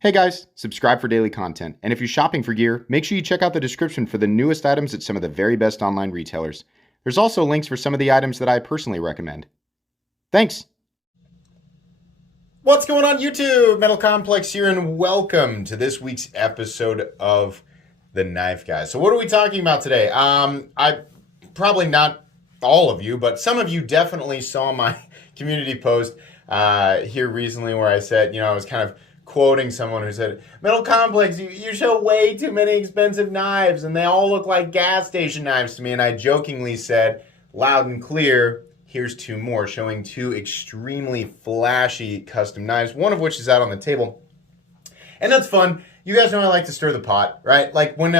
Hey guys, subscribe for daily content. And if you're shopping for gear, make sure you check out the description for the newest items at some of the very best online retailers. There's also links for some of the items that I personally recommend. Thanks! What's going on YouTube? Metal Complex here, and welcome to this week's episode of The Knife Guys. So what are we talking about today? I probably not all of you, but some of you definitely saw my community post here recently where I said, I was kind of quoting someone who said, Metal Complex, you show way too many expensive knives and they all look like gas station knives to me. And I jokingly said, loud and clear, here's two more, showing two extremely flashy custom knives, one of which is out on the table. And that's fun. You guys know I like to stir the pot, right? Like when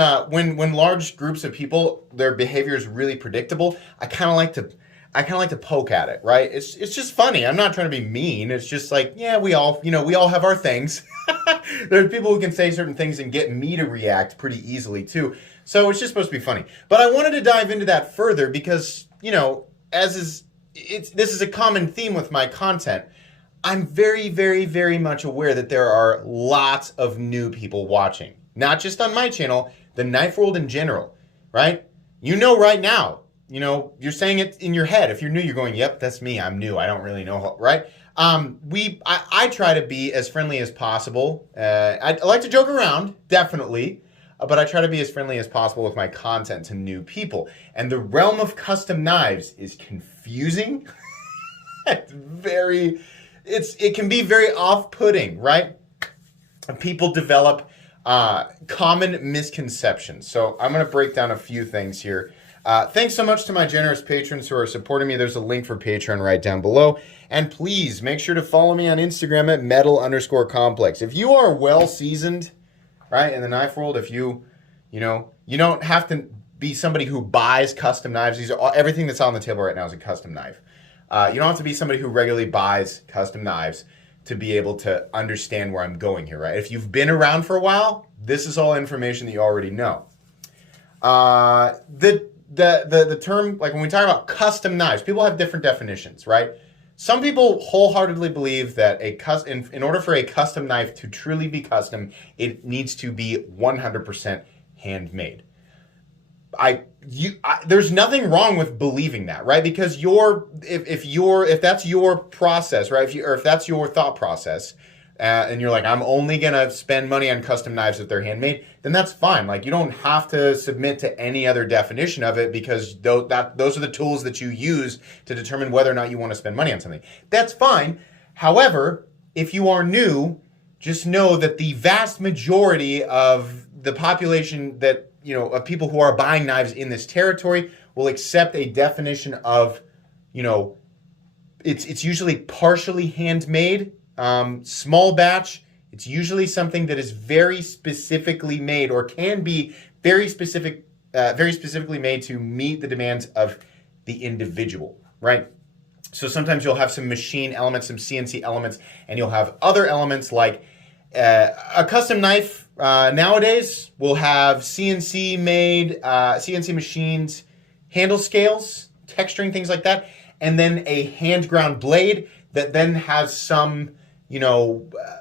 large groups of people, their behavior is really predictable, I kind of like to poke at it, right? It's just funny. I'm not trying to be mean. It's just like, yeah, we all have our things. There's people who can say certain things and get me to react pretty easily too. So it's just supposed to be funny. But I wanted to dive into that further because, this is a common theme with my content. I'm very, very, very much aware that there are lots of new people watching. Not just on my channel, the knife world in general, right? Right now, you're saying it in your head. If you're new, you're going, yep, that's me. I'm new. I don't really know, right? I try to be as friendly as possible. I like to joke around, definitely, but I try to be as friendly as possible with my content to new people. And the realm of custom knives is confusing. It can be very off-putting, right? People develop common misconceptions. So I'm going to break down a few things here. Thanks so much to my generous patrons who are supporting me. There's a link for Patreon right down below. And please make sure to follow me on Instagram at metal_complex. If you are well seasoned, right, in the knife world, if you don't have to be somebody who buys custom knives. Everything that's on the table right now is a custom knife. You don't have to be somebody who regularly buys custom knives to be able to understand where I'm going here, right? If you've been around for a while, this is all information that you already know. The term, like when we talk about custom knives, people have different definitions, right? Some people wholeheartedly believe that in order for a custom knife to truly be custom, it needs to be 100% handmade. There's nothing wrong with believing that, right? Because if that's your process, right? If that's your thought process, and you're like, I'm only gonna spend money on custom knives if they're handmade, then that's fine. Like, you don't have to submit to any other definition of it because those are the tools that you use to determine whether or not you want to spend money on something. That's fine. However, if you are new, just know that the vast majority of the population of people who are buying knives in this territory will accept a definition of, it's usually partially handmade, small batch. It's usually something that is very specifically made or can be very specifically made to meet the demands of the individual, right? So sometimes you'll have some machine elements, some CNC elements, and you'll have other elements like a custom knife. Nowadays, we'll have CNC made, CNC machined handle scales, texturing, things like that, and then a hand ground blade that then has some,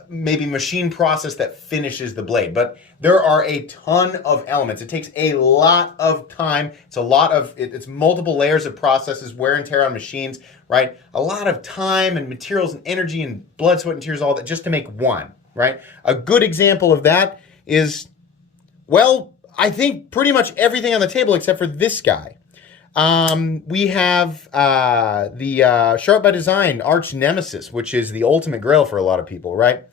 maybe machine process that finishes the blade. But there are a ton of elements. It takes a lot of time. It's multiple layers of processes, wear and tear on machines, right? A lot of time and materials and energy and blood, sweat, and tears, all that just to make one, right? A good example of that is, I think pretty much everything on the table except for this guy. We have the Sharp by Design Arch Nemesis, which is the ultimate grail for a lot of people, right?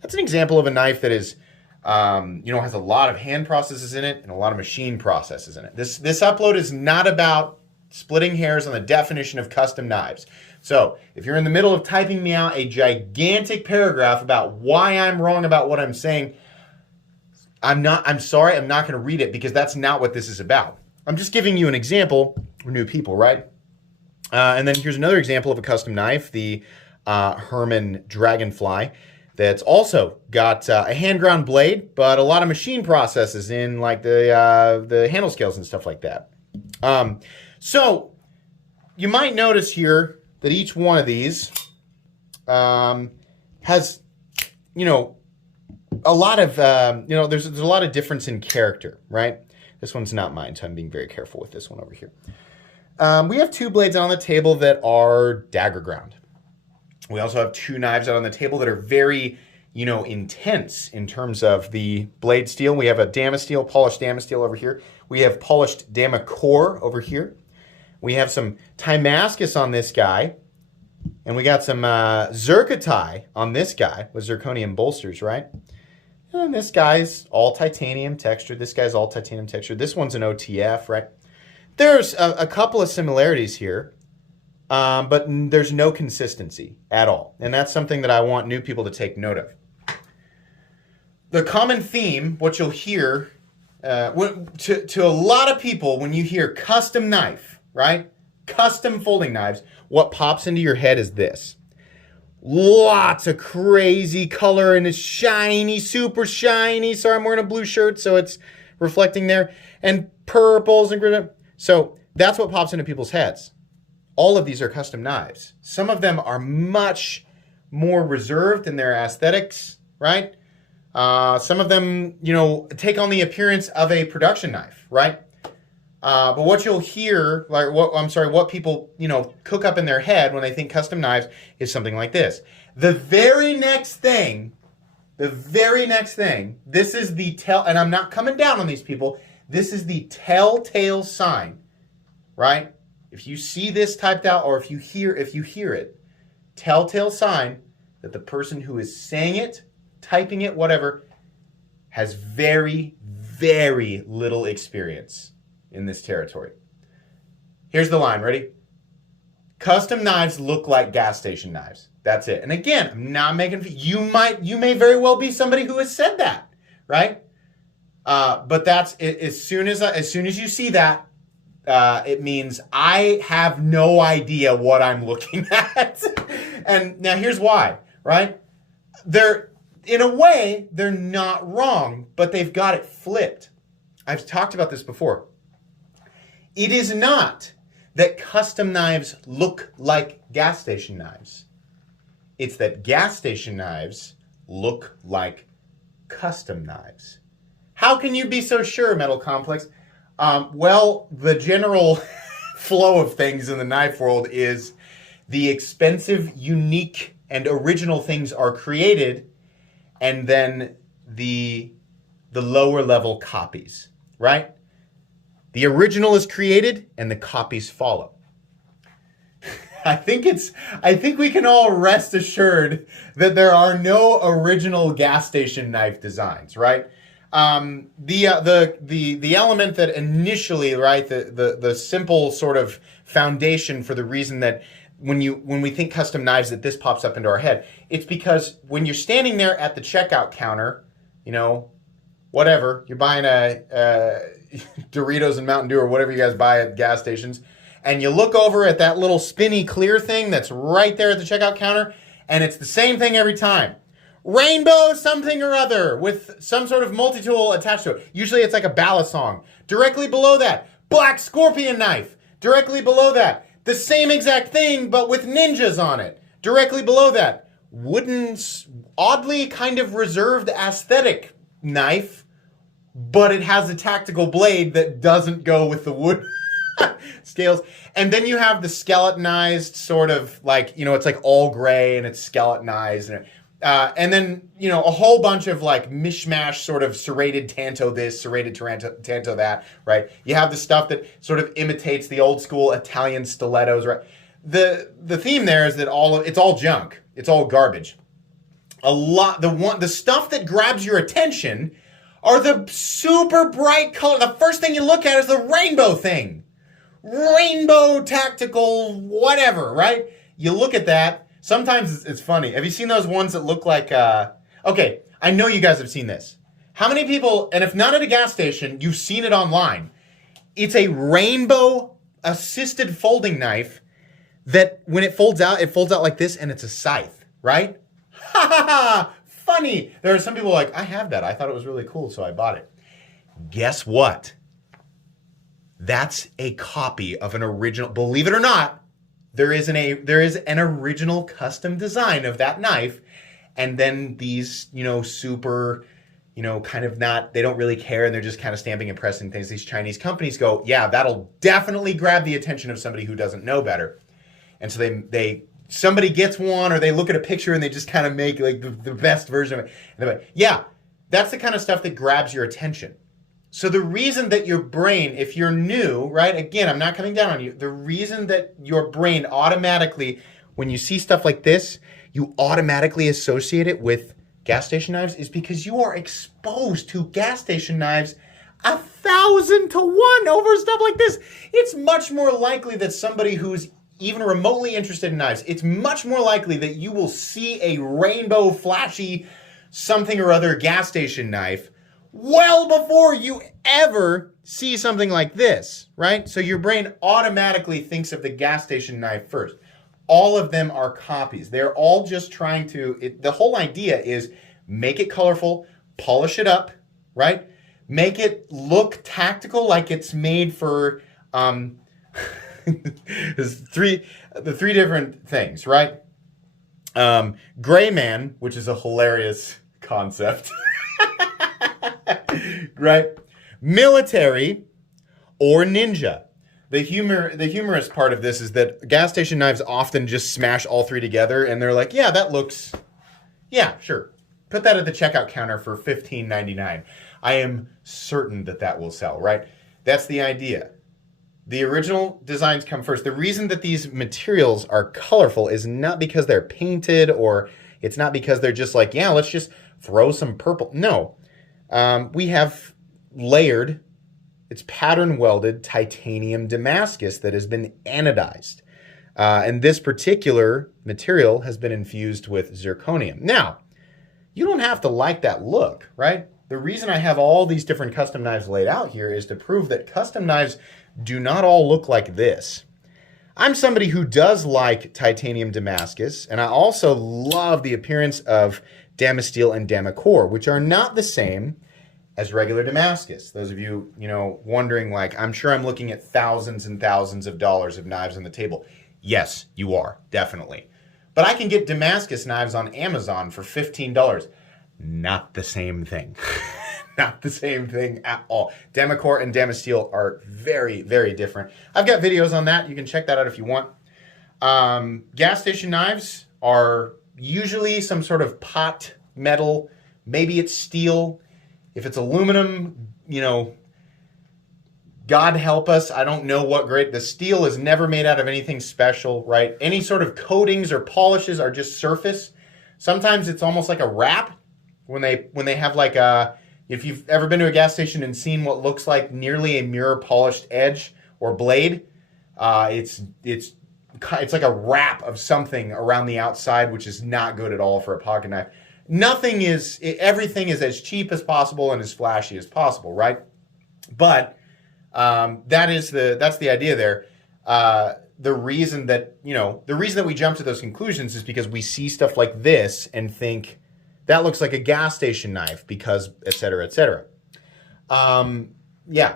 That's an example of a knife that is, has a lot of hand processes in it and a lot of machine processes in it. This upload is not about splitting hairs on the definition of custom knives. So if you're in the middle of typing me out a gigantic paragraph about why I'm wrong about what I'm saying, I'm sorry, I'm not going to read it because that's not what this is about. I'm just giving you an example for new people, right? And then here's another example of a custom knife, the Herman Dragonfly, that's also got a hand ground blade, but a lot of machine processes in like the handle scales and stuff like that. So you might notice here that each one of these has, a lot of there's a lot of difference in character, right? This one's not mine, so I'm being very careful with this one over here. We have 2 blades on the table that are dagger ground. We also have 2 knives out on the table that are very, intense in terms of the blade steel. We have a Damasteel, polished Damasteel over here. We have polished Damacor over here. We have some Timascus on this guy. And we got some Zircotai on this guy with zirconium bolsters, right? And this guy's all titanium texture. This guy's all titanium texture. This one's an OTF, right? There's a couple of similarities here, but there's no consistency at all. And that's something that I want new people to take note of. The common theme, what you'll hear, to a lot of people, when you hear custom knife, right? Custom folding knives, what pops into your head is this. Lots of crazy color and it's shiny, super shiny. Sorry, I'm wearing a blue shirt, so it's reflecting there. And purples and green. So that's what pops into people's heads. All of these are custom knives. Some of them are much more reserved in their aesthetics, right? Some of them, take on the appearance of a production knife, right? But what you'll hear, what people, cook up in their head when they think custom knives is something like this. The very next thing, this is the and I'm not coming down on these people, this is the telltale sign, right? If you see this typed out or if you hear it, telltale sign that the person who is saying it, typing it, whatever, has very, very little experience in this territory. Here's the line, ready? Custom knives look like gas station knives. That's it. And again, I'm not making, you may very well be somebody who has said that, right? But that's it, as soon as you see that, it means I have no idea what I'm looking at. And now here's why, right? In a way, they're not wrong, but they've got it flipped. I've talked about this before. It is not that custom knives look like gas station knives. It's that gas station knives look like custom knives. How can you be so sure, Metal Complex? Well, the general flow of things in the knife world is the expensive, unique, and original things are created, and then the lower level copies, right? The original is created and the copies follow. I think we can all rest assured that there are no original gas station knife designs, right? The element that initially, right, the simple sort of foundation for the reason that when we think custom knives that this pops up into our head, it's because when you're standing there at the checkout counter, whatever, you're buying a Doritos and Mountain Dew or whatever you guys buy at gas stations, and you look over at that little spinny clear thing that's right there at the checkout counter, and it's the same thing every time. Rainbow something or other with some sort of multi-tool attached to it. Usually it's like a ballast song. Directly below that, Black Scorpion knife. Directly below that, the same exact thing but with ninjas on it. Directly below that, wooden, oddly kind of reserved aesthetic knife, but it has a tactical blade that doesn't go with the wood scales. And then you have the skeletonized sort of like, it's like all gray and it's skeletonized. And then, a whole bunch of like mishmash sort of serrated tanto this, serrated tanto that, right? You have the stuff that sort of imitates the old school Italian stilettos, right? The theme there is that it's all junk. It's all garbage. The stuff that grabs your attention are the super bright color. The first thing you look at is the rainbow thing. Rainbow tactical whatever, right? You look at that. Sometimes it's funny. Have you seen those ones that look like, okay, I know you guys have seen this. How many people, and if not at a gas station, you've seen it online. It's a rainbow assisted folding knife that when it folds out like this and it's a scythe, right? Ha ha ha! Funny. There are some people like, I have that. I thought it was really cool, so I bought it. Guess what? That's a copy of an original. Believe it or not, there is an original custom design of that knife, and then these, super kind of not, they don't really care and they're just kind of stamping and pressing things. These Chinese companies go, yeah, that'll definitely grab the attention of somebody who doesn't know better. And so somebody gets one, or they look at a picture and they just kind of make like the best version of it. And they're like, yeah, that's the kind of stuff that grabs your attention. So the reason that your brain, if you're new, right? Again, I'm not coming down on you. The reason that your brain automatically, when you see stuff like this, you automatically associate it with gas station knives is because you are exposed to gas station knives 1,000 to 1 over stuff like this. It's much more likely that somebody who's even remotely interested in knives, it's much more likely that you will see a rainbow flashy something or other gas station knife well before you ever see something like this, right? So your brain automatically thinks of the gas station knife first. All of them are copies. They're all just trying to, the whole idea is make it colorful, polish it up, right? Make it look tactical, like it's made for the three different things, right? Gray man, which is a hilarious concept, right? Military or ninja. The humorous part of this is that gas station knives often just smash all three together, and they're like, yeah, that looks, yeah, sure. Put that at the checkout counter for $15.99. I am certain that will sell, right? That's the idea. The original designs come first. The reason that these materials are colorful is not because they're painted, or it's not because they're just like, yeah, let's just throw some purple. No. We have layered, it's pattern welded titanium Damascus that has been anodized. And this particular material has been infused with zirconium. Now, you don't have to like that look, right? The reason I have all these different custom knives laid out here is to prove that custom knives do not all look like this. I'm somebody who does like titanium Damascus, and I also love the appearance of Damasteel and Damacor, which are not the same as regular Damascus. Those of you, wondering, like, I'm sure I'm looking at thousands and thousands of dollars of knives on the table. Yes, you are, definitely. But I can get Damascus knives on Amazon for $15. Not the same thing. Not the same thing at all. Damacor and Damasteel are very, very different. I've got videos on that. You can check that out if you want. Gas station knives are usually some sort of pot metal. Maybe it's steel. If it's aluminum, God help us. I don't know what grade. The steel is never made out of anything special, right? Any sort of coatings or polishes are just surface. Sometimes it's almost like a wrap when they have like a, if you've ever been to a gas station and seen what looks like nearly a mirror polished edge or blade, it's like a wrap of something around the outside, which is not good at all for a pocket knife. Everything is as cheap as possible and as flashy as possible, right? But that's the idea there. The reason that we jump to those conclusions is because we see stuff like this and think that looks like a gas station knife because et cetera, et cetera.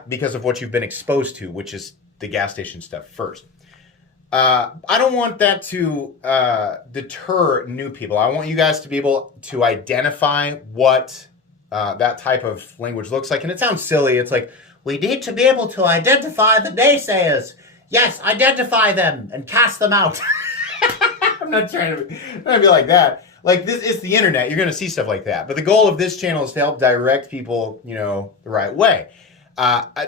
Because of what you've been exposed to, which is the gas station stuff first. I don't want that to deter new people. I want you guys to be able to identify what that type of language looks like. And it sounds silly. It's like, we need to be able to identify the naysayers. Yes, identify them and cast them out. I'm not trying to be like that. Like, this is the internet. You're going to see stuff like that. But the goal of this channel is to help direct people, the right way.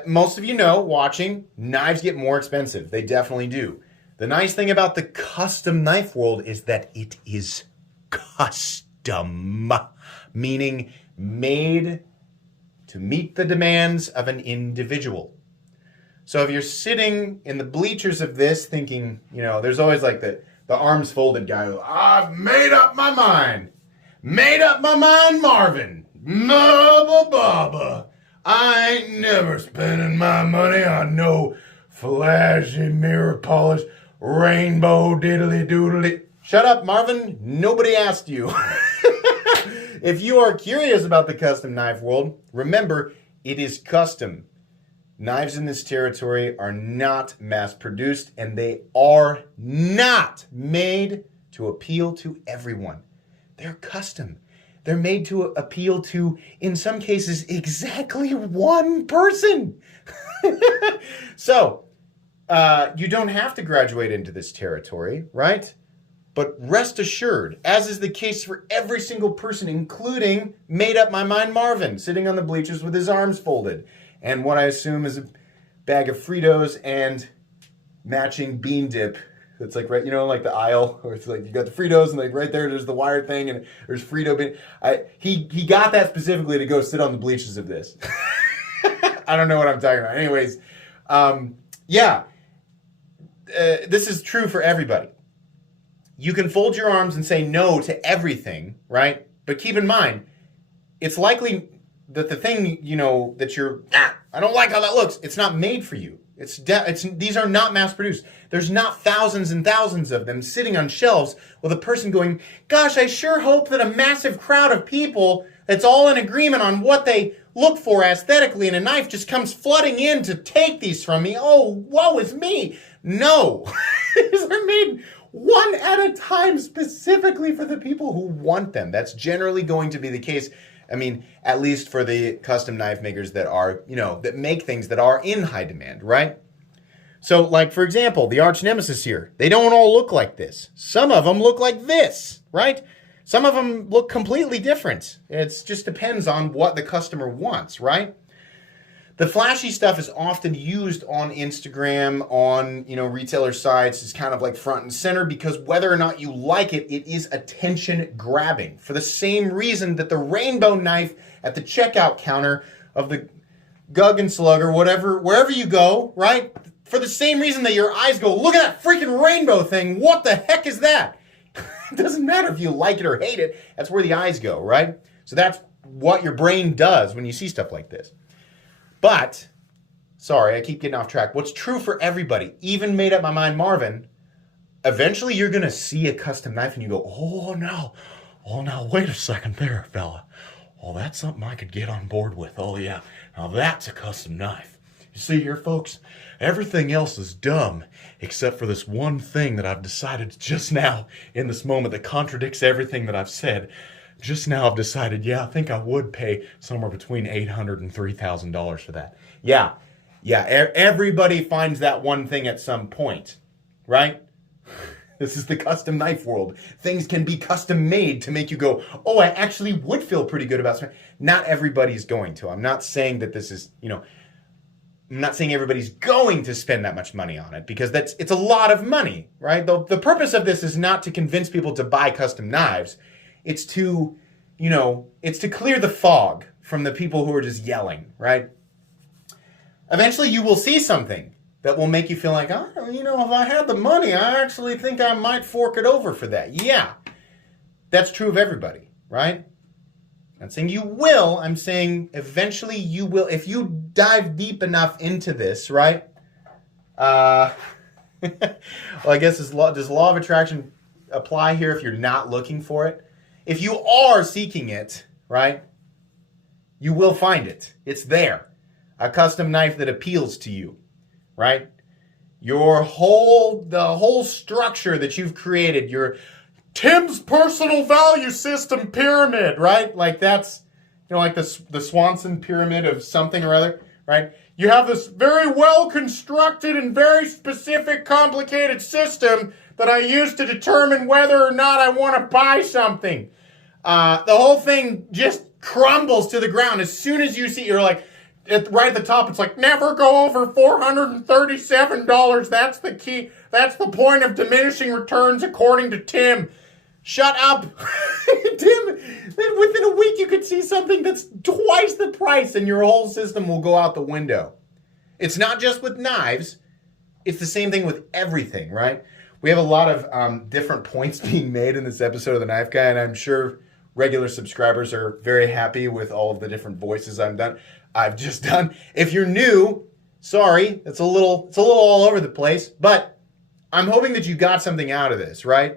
Most of you know, watching, knives get more expensive. They definitely do. The nice thing about the custom knife world is that it is custom, meaning made to meet the demands of an individual. So if you're sitting in the bleachers of this thinking, there's always like the arms folded guy who, I've made up my mind. Made up my mind, Marvin. Mubba bubba. I ain't never spending my money on no flashy mirror polish rainbow diddly doodly. Shut up, Marvin. Nobody asked you. If you are curious about the custom knife world, remember, it is custom. Knives in this territory are not mass-produced, and they are not made to appeal to everyone. They're custom. They're made to appeal to, in some cases, exactly one person. So, you don't have to graduate into this territory, right? But rest assured, as is the case for every single person, including Made Up My Mind Marvin, sitting on the bleachers with his arms folded, and what I assume is a bag of Fritos and matching bean dip. It's like, right, like the aisle, where it's like you got the Fritos, and like right there's the wired thing, and there's Frito bean. He got that specifically to go sit on the bleachers of this. I don't know what I'm talking about. Anyways, this is true for everybody. You can fold your arms and say no to everything, right? But keep in mind, it's likely that the thing, that you're, I don't like how that looks. It's not made for you. These are not mass produced. There's not thousands and thousands of them sitting on shelves with a person going, gosh, I sure hope that a massive crowd of people that's all in agreement on what they look for aesthetically in a knife just comes flooding in to take these from me. Oh, woe is me. No. These are made one at a time specifically for the people who want them. That's generally going to be the case. I mean, at least for the custom knife makers that are, that make things that are in high demand, right? So, like, for example, the arch nemesis here, they don't all look like this. Some of them look like this, right? Some of them look completely different. It just depends on what the customer wants, right? The flashy stuff is often used on Instagram, on, retailer sites. It's kind of like front and center because whether or not you like it, it is attention grabbing. For the same reason that the rainbow knife at the checkout counter of the Guggenslug or whatever, wherever you go, right? For the same reason that your eyes go, look at that freaking rainbow thing. What the heck is that? It doesn't matter if you like it or hate it. That's where the eyes go, right? So that's what your brain does when you see stuff like this. But, sorry, I keep getting off track. What's true for everybody, even Made Up My Mind Marvin, eventually you're going to see a custom knife and you go, oh, no, wait a second there, fella. Oh, that's something I could get on board with. Oh, yeah, now that's a custom knife. You see here, folks, everything else is dumb except for this one thing that I've decided just now in this moment that contradicts everything that I've said. Just now I've decided, I think I would pay somewhere between $800 and $3,000 for that. Yeah, everybody finds that one thing at some point, right? This is the custom knife world. Things can be custom made to make you go, oh, I actually would feel pretty good about something. Not everybody's going to. I'm not saying that this is, I'm not saying everybody's going to spend that much money on it because it's a lot of money, right? The purpose of this is not to convince people to buy custom knives. It's to, it's to clear the fog from the people who are just yelling, right? Eventually you will see something that will make you feel like, oh, if I had the money, I actually think I might fork it over for that. Yeah, that's true of everybody, right? I'm not saying you will. I'm saying eventually you will. If you dive deep enough into this, right? Well, I guess does law of attraction apply here if you're not looking for it? If you are seeking it, right, you will find it. It's there. A custom knife that appeals to you, right? The whole structure that you've created, your Tim's personal value system pyramid, right? Like that's, like the Swanson pyramid of something or other, right? You have this very well constructed and very specific complicated system that I use to determine whether or not I want to buy something. The whole thing just crumbles to the ground as soon as you see. You're like, right at the top, it's like, never go over $437. That's the key. That's the point of diminishing returns according to Tim. Shut up. Tim, within a week you could see something that's twice the price and your whole system will go out the window. It's not just with knives. It's the same thing with everything, right? We have a lot of different points being made in this episode of The Knife Guy, and I'm sure regular subscribers are very happy with all of the different voices I've just done. If you're new, sorry, it's a little all over the place, but I'm hoping that you got something out of this, right?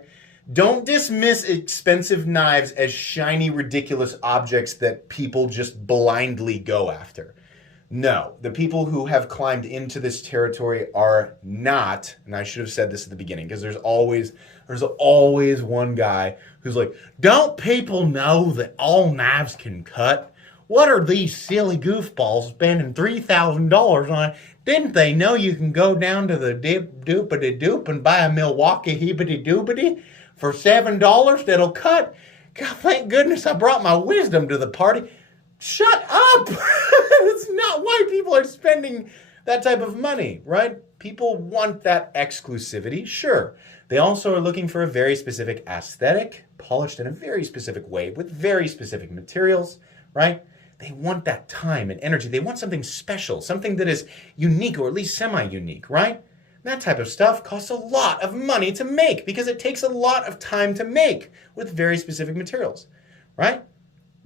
Don't dismiss expensive knives as shiny, ridiculous objects that people just blindly go after. No, the people who have climbed into this territory are not, and I should have said this at the beginning, because there's always there's always one guy who's like, don't people know that all knives can cut? What are these silly goofballs spending $3,000 on? Didn't they know you can go down to the doopity-doop and buy a Milwaukee heebity-doobity for $7 that'll cut? God, thank goodness I brought my wisdom to the party. Shut up! That's not why people are spending that type of money, right? People want that exclusivity, sure. They also are looking for a very specific aesthetic, polished in a very specific way with very specific materials, right? They want that time and energy. They want something special, something that is unique or at least semi-unique, right? That type of stuff costs a lot of money to make because it takes a lot of time to make with very specific materials, right?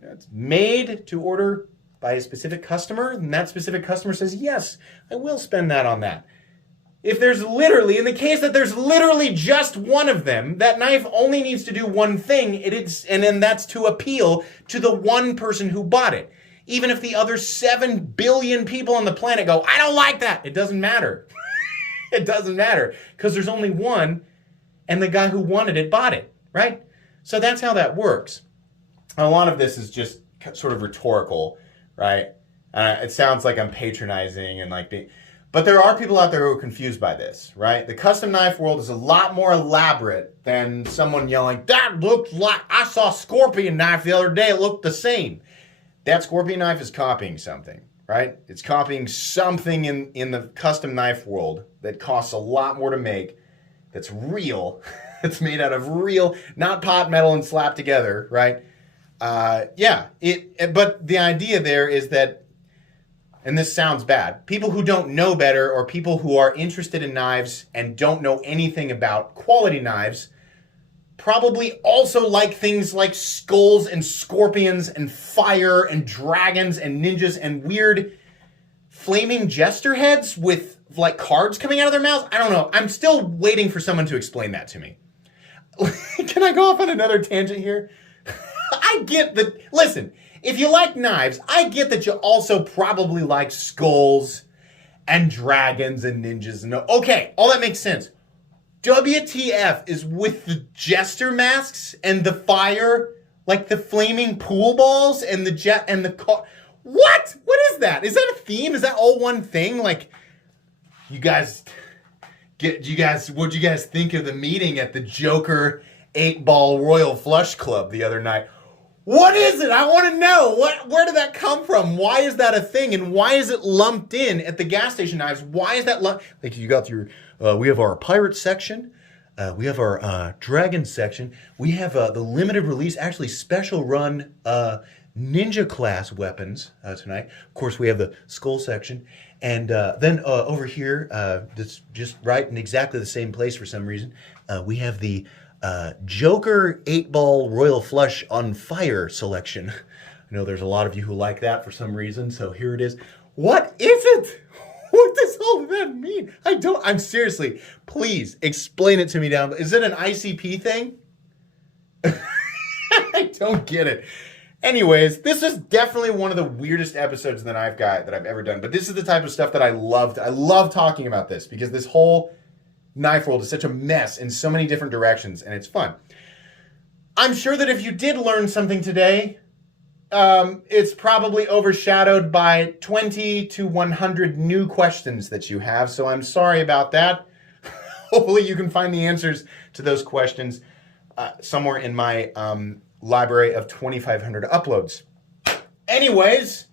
It's made to order by a specific customer, and that specific customer says, yes, I will spend that on that. If there's literally, in the case that there's literally just one of them, that knife only needs to do one thing, and then that's to appeal to the one person who bought it. Even if the other 7 billion people on the planet go, I don't like that, it doesn't matter. It doesn't matter, because there's only one, and the guy who wanted it bought it, right? So that's how that works. A lot of this is just sort of rhetorical, right? It sounds like I'm patronizing and but there are people out there who are confused by this, right? The custom knife world is a lot more elaborate than someone yelling, that looks like, I saw a scorpion knife the other day, it looked the same. That scorpion knife is copying something, right? It's copying something in the custom knife world that costs a lot more to make, that's real, it's made out of real, not pot metal and slapped together, right? But the idea there is that, and this sounds bad, people who don't know better or people who are interested in knives and don't know anything about quality knives probably also like things like skulls and scorpions and fire and dragons and ninjas and weird flaming jester heads with like cards coming out of their mouths. I don't know. I'm still waiting for someone to explain that to me. Can I go off on another tangent here? I get that, listen, if you like knives, I get that you also probably like skulls and dragons and ninjas. Okay, all that makes sense. WTF is with the jester masks and the fire, like the flaming pool balls and the jet and the car. What? What is that? Is that a theme? Is that all one thing? Like, what'd you guys think of the meeting at the Joker 8-Ball Royal Flush Club the other night? What is it? I want to know. Where did that come from? Why is that a thing? And why is it lumped in at the gas station knives? Why is that like you got your, we have our pirate section. We have our dragon section. We have the limited release, actually special run ninja class weapons tonight. Of course, we have the skull section. And then over here, that's just right in exactly the same place for some reason, we have the Joker 8-Ball Royal Flush on Fire selection. I know there's a lot of you who like that for some reason, so here it is. What is it? What does all that mean? I'm seriously, please explain it to me down. Is it an ICP thing? I don't get it. Anyways, this is definitely one of the weirdest episodes that I've ever done, but this is the type of stuff that I loved. I love talking about this because this whole knife world is such a mess in so many different directions, and it's fun. I'm sure that if you did learn something today, it's probably overshadowed by 20 to 100 new questions that you have, so I'm sorry about that. Hopefully you can find the answers to those questions somewhere in my library of 2,500 uploads. Anyways,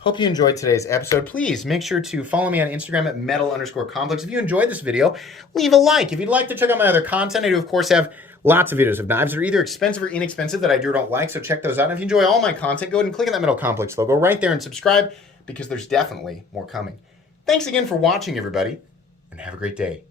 hope you enjoyed today's episode. Please make sure to follow me on Instagram at metal_complex. If you enjoyed this video, leave a like. If you'd like to check out my other content, I do, of course, have lots of videos of knives that are either expensive or inexpensive that I do or don't like, so check those out. And if you enjoy all my content, go ahead and click on that Metal Complex logo right there and subscribe because there's definitely more coming. Thanks again for watching, everybody, and have a great day.